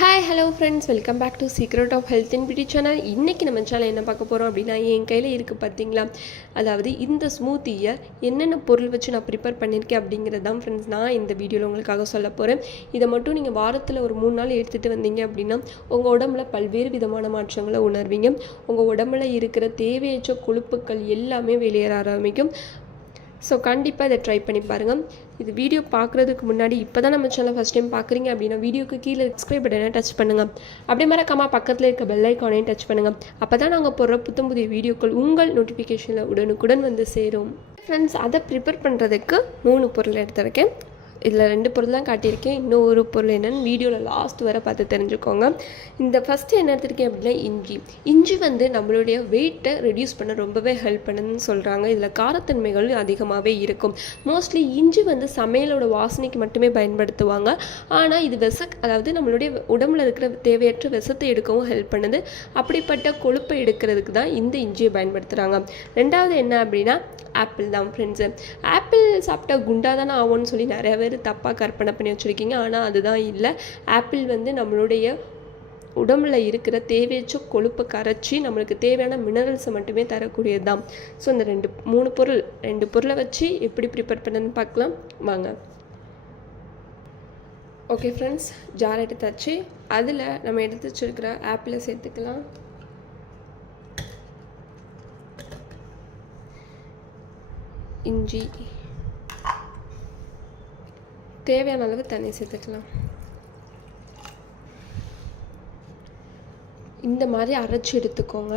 Hi hello friends welcome back to secret of health and beauty channel இன்றைக்கி நம்ம channel என்ன பார்க்க போகிறோம் அப்படின்னா என் கையில் இருக்குது பார்த்தீங்களா? அதாவது இந்த ஸ்மூத்தியை என்னென்ன பொருள் வச்சு நான் ப்ரிப்பேர் பண்ணியிருக்கேன் அப்படிங்கிறது தான் ஃப்ரெண்ட்ஸ் நான் இந்த வீடியோவில் உங்களுக்காக சொல்ல போகிறேன் இதை மட்டும் நீங்கள் வாரத்தில் ஒரு மூணு நாள் எடுத்துகிட்டு வந்தீங்க அப்படின்னா உங்கள் உடம்புல பல்வேறு விதமான மாற்றங்களை உணர்வீங்க. உங்கள் உடம்புல இருக்கிற தேவையற்ற கொழுப்புக்கள் எல்லாமே வெளியேற ஆரம்பிக்கும். ஸோ கண்டிப்பாக இதை ட்ரை பண்ணி பாருங்கள் இது வீடியோ பார்க்குறதுக்கு முன்னாடி இப்போ தான் நம்ம சேனல் ஃபஸ்ட் டைம் பார்க்குறீங்க அப்படின்னா வீடியோக்கு கீழே சப்ஸ்கிரைப் பட்டனை டச் பண்ணுங்கள் அப்படியே மறக்காமல் பக்கத்தில் இருக்க பெல் ஐக்கானையும் டச் பண்ணுங்கள் அப்போ தான் நாங்கள் போடுற புத்தம் புதிய வீடியோக்கள் உங்கள் நோட்டிஃபிகேஷனில் உடனுக்குடன் வந்து சேரும். ஃப்ரெண்ட்ஸ் அதை ப்ரிப்பேர் பண்ணுறதுக்கு மூணு பொருள் எடுத்திருக்கேன். இதில் ரெண்டு பொருள் தான் காட்டியிருக்கேன். இன்னும் ஒரு பொருள் என்னென்னு வீடியோவில் லாஸ்ட் வரை பார்த்து தெரிஞ்சுக்கோங்க. இந்த ஃபஸ்ட்டு என்ன எடுத்திருக்கேன் அப்படின்னா இஞ்சி. இஞ்சி வந்து நம்மளுடைய வெயிட்டை ரெடியூஸ் பண்ண ரொம்பவே ஹெல்ப் பண்ணுன்னு சொல்கிறாங்க இதில் காரத்தன்மைகள் அதிகமாகவே இருக்கும். மோஸ்ட்லி இஞ்சி வந்து சமையலோட வாசனைக்கு மட்டுமே பயன்படுத்துவாங்க. ஆனால் இது விச அதாவது நம்மளுடைய உடம்புல இருக்கிற தேவையற்ற விஷத்தை எடுக்கவும் ஹெல்ப் பண்ணுது. அப்படிப்பட்ட கொழுப்பை எடுக்கிறதுக்கு தான் இந்த இஞ்சியை பயன்படுத்துகிறாங்க ரெண்டாவது என்ன அப்படின்னா ஆப்பிள் தான் ஃப்ரெண்ட்ஸு ஆப்பிள் சாப்பிட்டா குண்டா தானே ஆகும்னு சொல்லி நிறையவே பேர் தப்பாக கற்பனை பண்ணி வச்சுருக்கீங்க. ஆனால் அதுதான் இல்லை. ஆப்பிள் வந்து நம்மளுடைய உடம்புல இருக்கிற தேவையற்ற கொழுப்பை கரைச்சி நம்மளுக்கு தேவையான மினரல்ஸை மட்டுமே தரக்கூடியது தான். ஸோ இந்த ரெண்டு மூணு பொருள் ரெண்டு பொருளை வச்சு எப்படி ப்ரிப்பேர் பண்ணுன்னு பார்க்கலாம். வாங்க. ஓகே ஃப்ரெண்ட்ஸ் ஜார் எடுத்தாச்சு. அதில் நம்ம எடுத்து வச்சுருக்கிற ஆப்பிளை சேர்த்துக்கலாம். இஞ்சி. தேவையான அளவு தண்ணி சேர்த்துக்கலாம். இந்த மாதிரி அரைச்சி எடுத்துக்கோங்க.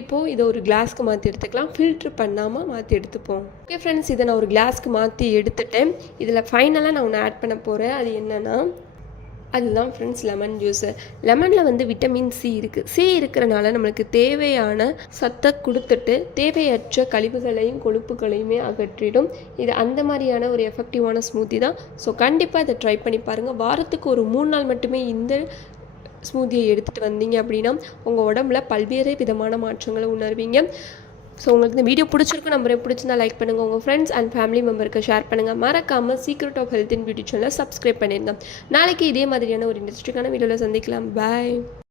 இப்போது இதை ஒரு கிளாஸ்க்கு மாற்றி எடுத்துக்கலாம். ஃபில்ட்ரு பண்ணாமல் மாற்றி எடுத்துப்போம். ஓகே ஃப்ரெண்ட்ஸ் இதை நான் ஒரு கிளாஸ்க்கு மாற்றி எடுத்துட்டேன். இதில் ஃபைனலாக நான் ஒன்று ஆட் பண்ண போகிறேன் அது என்னென்னா அதுதான் ஃப்ரெண்ட்ஸ் லெமன் ஜூஸு லெமனில் வந்து விட்டமின் சி இருக்குது சி இருக்கிறனால நம்மளுக்கு தேவையான சத்தை கொடுத்துட்டு தேவையற்ற கழிவுகளையும் கொழுப்புகளையுமே அகற்றிடும். இது அந்த மாதிரியான ஒரு எஃபெக்டிவான ஸ்மூத்தி தான். ஸோ கண்டிப்பாக இதை ட்ரை பண்ணி பாருங்கள் வாரத்துக்கு ஒரு மூணு நாள் மட்டுமே இந்த ஸ்மூத்தியை எடுத்துகிட்டு வந்தீங்க அப்படின்னா உங்கள் உடம்புல பல்வேறு விதமான மாற்றங்களை உணர்வீங்க. ஸோ உங்களுக்கு இந்த வீடியோ பிடிச்சிருக்கு நம்பரே பிடிச்சிருந்தா லைக் பண்ணுங்கள் உங்கள் ஃப்ரெண்ட்ஸ் அண்ட் ஃபேமிலி மெம்பருக்கு ஷேர் பண்ணுங்கள் மறக்காமல் secret of health in beauty சேனலை சப்ஸ்கிரைப் பண்ணியிருந்தோம் நாளைக்கு இதே மாதிரியான ஒரு இன்ட்ரெஸ்டிங்கான வீடியோவில் சந்திக்கலாம். பாய்